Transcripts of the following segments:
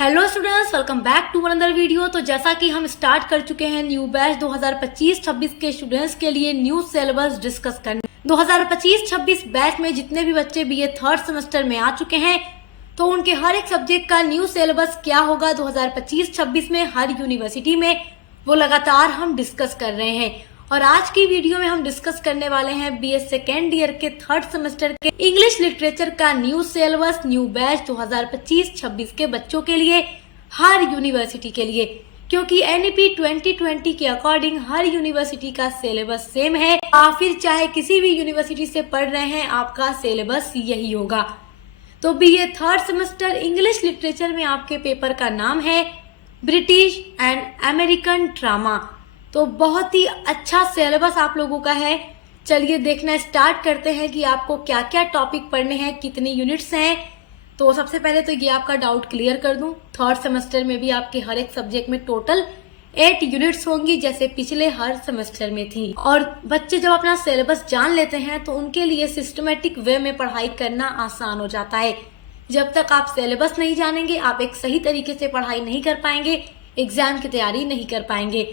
Hello students, welcome back to another video. तो जैसा कि हम स्टार्ट कर चुके हैं न्यू बैच 2025-26 के स्टूडेंट्स के लिए न्यू सिलेबस डिस्कस करने। 2025-26 बैच में जितने भी बच्चे बीए थर्ड सेमेस्टर में आ चुके हैं तो उनके हर एक सब्जेक्ट का न्यू सिलेबस क्या होगा 2025-26 में हर यूनिवर्सिटी में, वो लगातार हम डिस्कस कर रहे हैं। और आज की वीडियो में हम डिस्कस करने वाले हैं बीए सेकेंड ईयर के थर्ड सेमेस्टर के इंग्लिश लिटरेचर का न्यू सिलेबस, न्यू बैच 2025-26 के बच्चों के लिए, हर यूनिवर्सिटी के लिए, क्योंकि एनईपी 2020 के अकॉर्डिंग हर यूनिवर्सिटी का सिलेबस सेम है। आप फिर चाहे किसी भी यूनिवर्सिटी से पढ़ रहे हैं, आपका सिलेबस यही होगा। तो BA third semester English literature में आपके पेपर का नाम है ब्रिटिश एंड अमेरिकन ड्रामा। तो बहुत ही अच्छा सिलेबस आप लोगों का है। चलिए देखना स्टार्ट करते हैं कि आपको क्या क्या टॉपिक पढ़ने हैं, कितनी यूनिट्स हैं। तो सबसे पहले तो ये आपका डाउट क्लियर कर दूं, थर्ड सेमेस्टर में भी आपके हर एक सब्जेक्ट में टोटल 8 यूनिट्स होंगी जैसे पिछले हर सेमेस्टर में थी। और बच्चे जब अपना सिलेबस जान लेते हैं तो उनके लिए सिस्टमेटिक वे में पढ़ाई करना आसान हो जाता है। जब तक आप सिलेबस नहीं जानेंगे, आप एक सही तरीके से पढ़ाई नहीं कर पाएंगे, एग्जाम की तैयारी नहीं कर पाएंगे।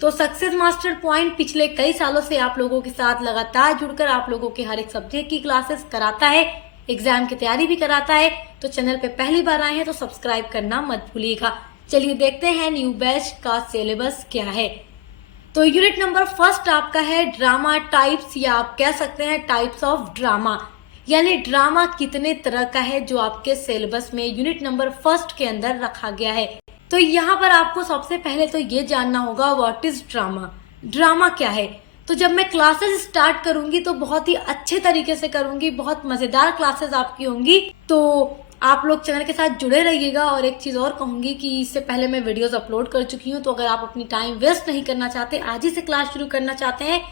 तो सक्सेस मास्टर पॉइंट पिछले कई सालों से आप लोगों के साथ लगातार जुड़कर आप लोगों के हर एक सब्जेक्ट की क्लासेस कराता है, एग्जाम की तैयारी भी कराता है। तो चैनल पे पहली बार आए हैं तो सब्सक्राइब करना मत भूलिएगा। चलिए देखते हैं न्यू बैच का सिलेबस क्या है। तो यूनिट नंबर फर्स्ट आपका है ड्रामा टाइप्स, या आप कह सकते हैं टाइप्स ऑफ ड्रामा, यानी ड्रामा कितने तरह का है जो आपके सिलेबस में यूनिट नंबर फर्स्ट के अंदर रखा गया है। तो यहाँ पर आपको सबसे पहले तो ये जानना होगा व्हाट इज ड्रामा, ड्रामा क्या है। तो जब मैं क्लासेस स्टार्ट करूंगी तो बहुत ही अच्छे तरीके से करूंगी, बहुत मजेदार क्लासेस आपकी होंगी। तो आप लोग चैनल के साथ जुड़े रहिएगा। और एक चीज और कहूंगी कि इससे पहले मैं वीडियोस अपलोड कर चुकी हूँ, तो अगर आप अपनी टाइम वेस्ट नहीं करना चाहते, आज ही से क्लास शुरू करना चाहते हैं,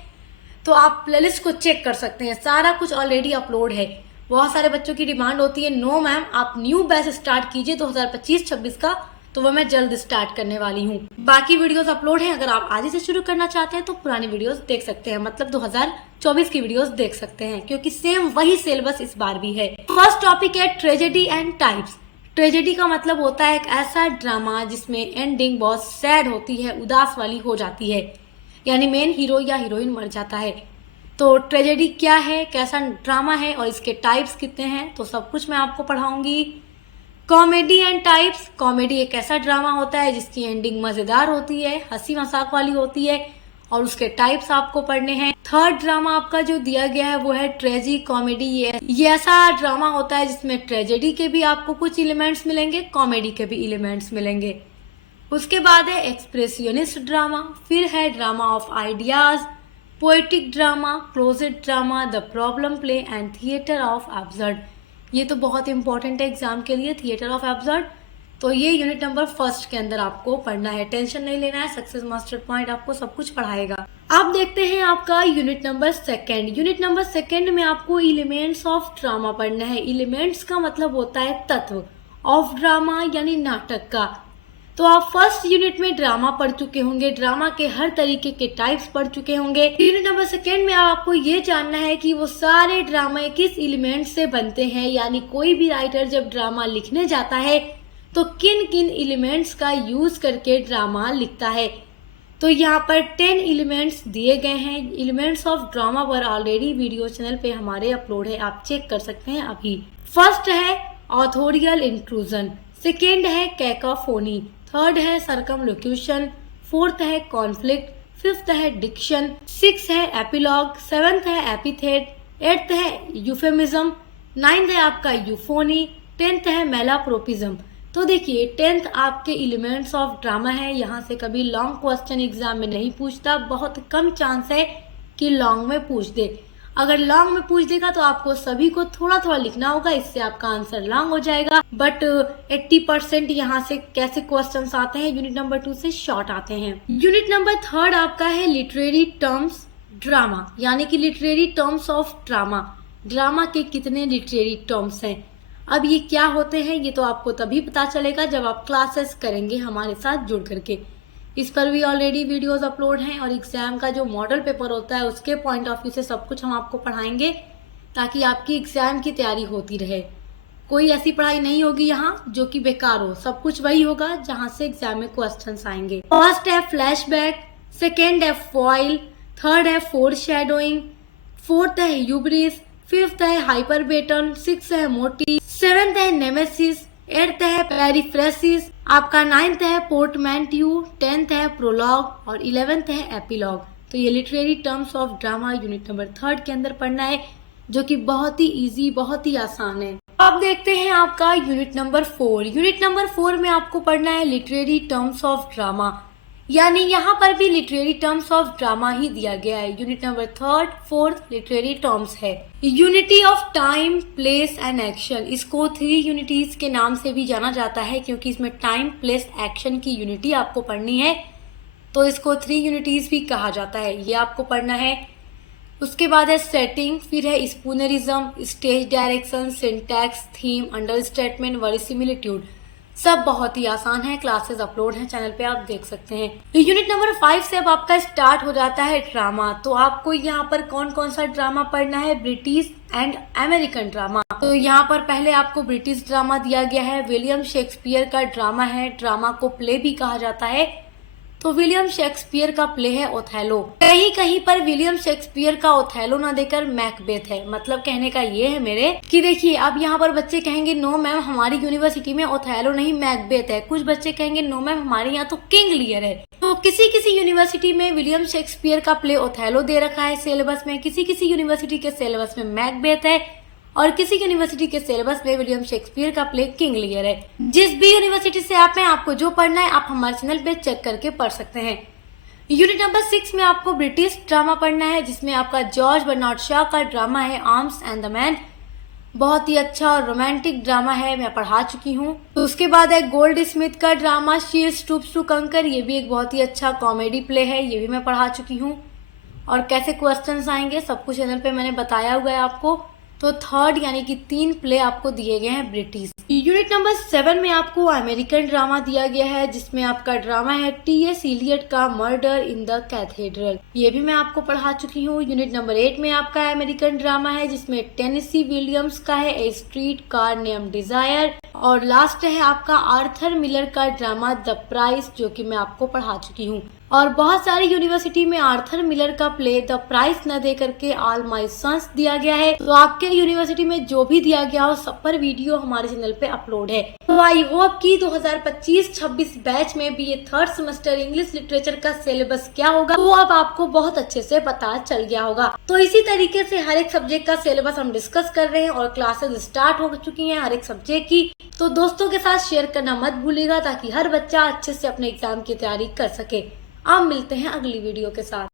तो आप प्लेलिस्ट को चेक कर सकते हैं, सारा कुछ ऑलरेडी अपलोड है। बहुत सारे बच्चों की डिमांड होती है, नो मैम आप न्यू बैच स्टार्ट कीजिए 2025-26 का, तो वो मैं जल्द स्टार्ट करने वाली हूँ। बाकी वीडियोस अपलोड हैं, अगर आप आज ही से शुरू करना चाहते हैं तो पुरानी वीडियोस देख सकते हैं, मतलब 2024 की वीडियोस देख सकते हैं, क्योंकि सेम वही सिलेबस इस बार भी है। फर्स्ट टॉपिक है ट्रेजेडी एंड टाइप्स। ट्रेजेडी का मतलब होता है एक ऐसा ड्रामा जिसमें एंडिंग बहुत सैड होती है, उदास वाली हो जाती है, यानी मेन हीरो या हीरोइन मर जाता है। तो ट्रेजेडी क्या है, कैसा ड्रामा है और इसके टाइप्स कितने हैं, तो सब कुछ मैं आपको पढ़ाऊंगी। कॉमेडी एंड टाइप्स, कॉमेडी एक ऐसा ड्रामा होता है जिसकी एंडिंग मजेदार होती है, हंसी मजाक वाली होती है, और उसके टाइप्स आपको पढ़ने हैं। थर्ड ड्रामा आपका जो दिया गया है वो है ट्रेजी कॉमेडी। ये ऐसा ड्रामा होता है जिसमें ट्रेजेडी के भी आपको कुछ एलिमेंट्स मिलेंगे, कॉमेडी के भी एलिमेंट्स मिलेंगे। उसके बाद है एक्सप्रेसियोनिस्ट ड्रामा, फिर है drama of ideas, poetic drama, closet drama, the problem play and theatre of absurd. ये तो बहुत इंपॉर्टेंट है एग्जाम के लिए, थिएटर ऑफ एब्सर्ड। तो ये यूनिट नंबर फर्स्ट के अंदर आपको पढ़ना है, टेंशन नहीं लेना है, सक्सेस मास्टर पॉइंट आपको सब कुछ पढ़ाएगा। अब देखते हैं आपका unit number second. Unit number second में आपको एलिमेंट्स ऑफ ड्रामा पढ़ना है। एलिमेंट्स का मतलब होता है तत्व, ऑफ ड्रामा यानी नाटक का। तो आप फर्स्ट यूनिट में ड्रामा पढ़ चुके होंगे, ड्रामा के हर तरीके के टाइप्स पढ़ चुके होंगे। यूनिट नंबर सेकेंड में आपको ये जानना है कि वो सारे ड्रामा किस एलिमेंट से बनते हैं, यानी कोई भी राइटर जब ड्रामा लिखने जाता है तो किन किन एलिमेंट्स का यूज करके ड्रामा लिखता है। तो यहाँ पर 10 एलिमेंट्स दिए गए हैं। एलिमेंट्स ऑफ ड्रामा पर ऑलरेडी वीडियो चैनल पे हमारे अपलोड है, आप चेक कर सकते हैं अभी। फर्स्ट है ऑथोरियल इंट्रूजन, सेकेंड है कैकोफोनी, थर्ड है सर्कमलोक्यूशन, फोर्थ है कॉन्फ्लिक्ट, फिफ्थ है डिक्शन, सिक्स है एपिलॉग, सेवेंथ है एपिथेट, एट्थ है यूफेमिज्म, नाइन्थ है आपका यूफोनी, टेंथ है मेलाप्रोपिज्म। तो देखिए 10th आपके एलिमेंट्स ऑफ ड्रामा है। यहाँ से कभी लॉन्ग क्वेश्चन एग्जाम में नहीं पूछता, बहुत कम चांस है कि लॉन्ग में पूछ दे। अगर लॉन्ग में पूछ देगा तो आपको सभी को थोड़ा थोड़ा लिखना होगा, इससे आपका आंसर लॉन्ग हो जाएगा। बट 80% यहाँ से कैसे क्वेश्चंस आते हैं, यूनिट नंबर 2 से शॉर्ट आते हैं। यूनिट नंबर थर्ड आपका है लिटरेरी टर्म्स ड्रामा, यानी कि literary terms of drama. Drama के कितने लिटरेरी टर्म्स हैं, अब ये क्या होते हैं, ये तो आपको तभी पता चलेगा जब आप क्लासेस करेंगे हमारे साथ जुड़ करके। इस पर भी ऑलरेडी वीडियोस अपलोड हैं, और एग्जाम का जो मॉडल पेपर होता है उसके पॉइंट ऑफ व्यू से सब कुछ हम आपको पढ़ाएंगे, ताकि आपकी एग्जाम की तैयारी होती रहे। कोई ऐसी पढ़ाई नहीं होगी यहाँ जो कि बेकार हो, सब कुछ वही होगा जहाँ से एग्जाम में क्वेश्चंस आएंगे। फर्स्ट है फ्लैशबैक, सेकेंड है फॉइल, थर्ड है फोर शेडोइंग, फोर्थ है ह्यूब्रिस, फिफ्थ है हाइपरबेटन, सिक्स है मोटी, सेवेंथ है नेमेसिस, एट्थ है पेरिफ्रेसिस, आपका नाइन्थ है पोर्टमैंट्यू, टेंथ है प्रोलॉग और 11th है एपिलॉग। तो ये literary terms of drama unit number 3 के अंदर पढ़ना है, जो कि बहुत ही इजी, बहुत ही आसान है। अब देखते हैं आपका यूनिट नंबर 4। यूनिट नंबर 4 में आपको पढ़ना है लिटरेरी टर्म्स ऑफ ड्रामा, यानी यहाँ पर भी लिटरेरी टर्म्स ऑफ ड्रामा ही दिया गया है। यूनिट नंबर 3, 4 लिटरेरी टर्म्स है। Unity of time, place and action, इसको 3 यूनिटीज के नाम से भी जाना जाता है, क्योंकि इसमें टाइम, प्लेस, एक्शन की यूनिटी आपको पढ़नी है, तो इसको 3 यूनिटीज भी कहा जाता है। ये आपको पढ़ना है। उसके बाद है सेटिंग, फिर है spoonerism, stage direction, syntax, theme, understatement, verisimilitude. सब बहुत ही आसान है, क्लासेस अपलोड हैं चैनल पे, आप देख सकते हैं। यूनिट नंबर 5 से अब आपका स्टार्ट हो जाता है ड्रामा। तो आपको यहाँ पर कौन कौन सा ड्रामा पढ़ना है? British and American drama. तो यहाँ पर पहले आपको ब्रिटिश ड्रामा दिया गया है, विलियम शेक्सपियर का ड्रामा है, ड्रामा को प्ले भी कहा जाता है। तो विलियम शेक्सपियर का प्ले है ओथेलो। कहीं कहीं पर विलियम शेक्सपियर का ओथेलो ना देकर मैकबेथ है। मतलब कहने का ये है मेरे कि देखिए, अब यहाँ पर बच्चे कहेंगे नो मैम हमारी यूनिवर्सिटी में ओथेलो नहीं मैकबेथ है। कुछ बच्चे कहेंगे नो मैम हमारे यहाँ तो किंग लियर है। तो किसी किसी यूनिवर्सिटी में विलियम शेक्सपियर का प्ले ओथेलो दे रखा है सिलेबस में, किसी किसी यूनिवर्सिटी के सिलेबस में मैकबेथ है, और किसी यूनिवर्सिटी के सिलेबस में विलियम शेक्सपियर का प्ले किंग लियर है। जिस भी यूनिवर्सिटी से आप हैं, आपको जो पढ़ना है आप हमारे चैनल पे चेक करके पढ़ सकते हैं। यूनिट नंबर 6 में आपको ब्रिटिश ड्रामा पढ़ना है, जिसमें आपका जॉर्ज बर्नार्ड शॉ का ड्रामा है आर्म्स एंड द मैन। बहुत ही अच्छा और रोमांटिक ड्रामा है, मैं पढ़ा चुकी हूँ। तो उसके बाद है गोल्ड स्मिथ का ड्रामा शी स्टूप्स टू कंकर। ये भी एक बहुत ही अच्छा कॉमेडी प्ले है, ये भी मैं पढ़ा चुकी हूँ। और कैसे क्वेश्चंस आएंगे सब कुछ चैनल पे मैंने बताया हुआ है आपको। तो थर्ड यानी कि 3 प्ले आपको दिए गए हैं ब्रिटिश। यूनिट नंबर 7 में आपको अमेरिकन ड्रामा दिया गया है, जिसमें आपका ड्रामा है टी.एस. इलियट का मर्डर इन द कैथेड्रल। ये भी मैं आपको पढ़ा चुकी हूँ। यूनिट नंबर 8 में आपका अमेरिकन ड्रामा है, जिसमें टेनेसी विलियम्स का है ए स्ट्रीट कार नेम डिजायर। और लास्ट है आपका आर्थर मिलर का ड्रामा द प्राइस, जो कि मैं आपको पढ़ा चुकी हूँ। और बहुत सारी यूनिवर्सिटी में आर्थर मिलर का प्ले द प्राइस न दे करके ऑल माय सन्स दिया गया है। तो आपके यूनिवर्सिटी में जो भी दिया गया हो सब पर वीडियो हमारे चैनल पे अपलोड है। तो आई होप कि 2025-26 बैच में भी ये 3rd सेमेस्टर इंग्लिश लिटरेचर का सिलेबस क्या होगा वो अब आपको बहुत अच्छे से पता चल गया होगा। तो इसी तरीके से हर एक सब्जेक्ट का सिलेबस हम डिस्कस कर रहे हैं और क्लासेस स्टार्ट हो चुकी है हर एक सब्जेक्ट की। तो दोस्तों के साथ शेयर करना मत भूलिएगा, ताकि हर बच्चा अच्छे से अपने एग्जाम की तैयारी कर सके। अब मिलते हैं अगली वीडियो के साथ।